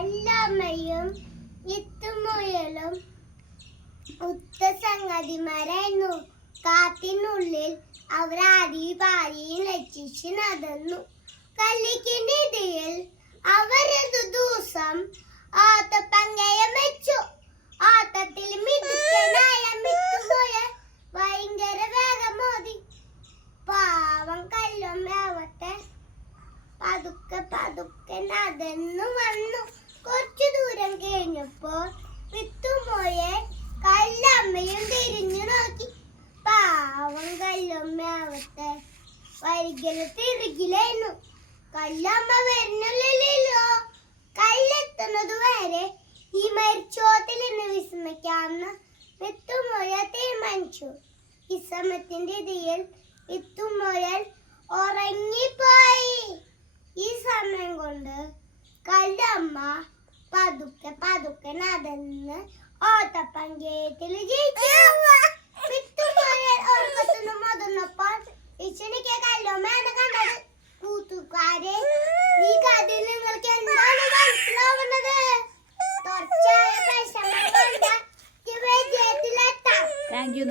കല്ലമ്മയും ഇത്തുമുയലും ഉത്ത സംഗതിമാരായിരുന്നു. കാട്ടിനുള്ളിൽ അവർ ആദ്യം പാരിയും ലക്ഷിച്ച് നടന്നു. കല്ലിക്കിന്റെ ഇടയിൽ അവരൊരു ദിവസം ആത്തപ്പങ്കയം വെച്ചു. ആത്തത്തിൽ മിടുക്കനായ മിത്തുമുയൽ ഭയങ്കര വേഗമോതി. പാവം കല്ലമ്മയാവട്ടെ പതുക്കെ പതുക്കെ നടന്നു വന്നു. കുറച്ചു ദൂരം കഴിഞ്ഞപ്പോൾ മിത്തുമുയൽ കല്ലമ്മയും തിരിഞ്ഞു നോക്കി. പാവം കല്ലമ്മയാവട്ടെ വരികില് തിരികിലായിരുന്നു. കല്ലമ്മ വരുന്നില്ലല്ലോ. കല്ലെത്തുന്നത് വരെ ഈ മരിച്ചോത്തിൽ നിന്ന് വിസ്മരിക്കാമെന്ന് മിത്തുമുയൽ തീരുമാനിച്ചു. വിശ്രമത്തിന്റെ ഇടയിൽ മിത്തുമുയൽ ഉറങ്ങിപ്പോയി. ഈ സമയം കൊണ്ട് കല്ലമ്മ പതുക്കെ പതുക്കെ നടന്ന് ഓട്ടപ്പങ്കയത്തിൽ ജയിച്ചു. മിത്തുമുയൽ ഉറക്കത്തിന് മുതിർന്നപ്പോൾ ഇച്ചനിക്ക് കല്ലമ്മയാണ് കണ്ടത്. കൂട്ടുകാരെ, ഈ കഥയിൽ നിങ്ങൾക്ക് എന്താണ് മനസ്സിലാവുന്നത്? തുടർച്ചയായ പരിശ്രമം കൊണ്ട് വിജയത്തിലെത്താം. Thank you.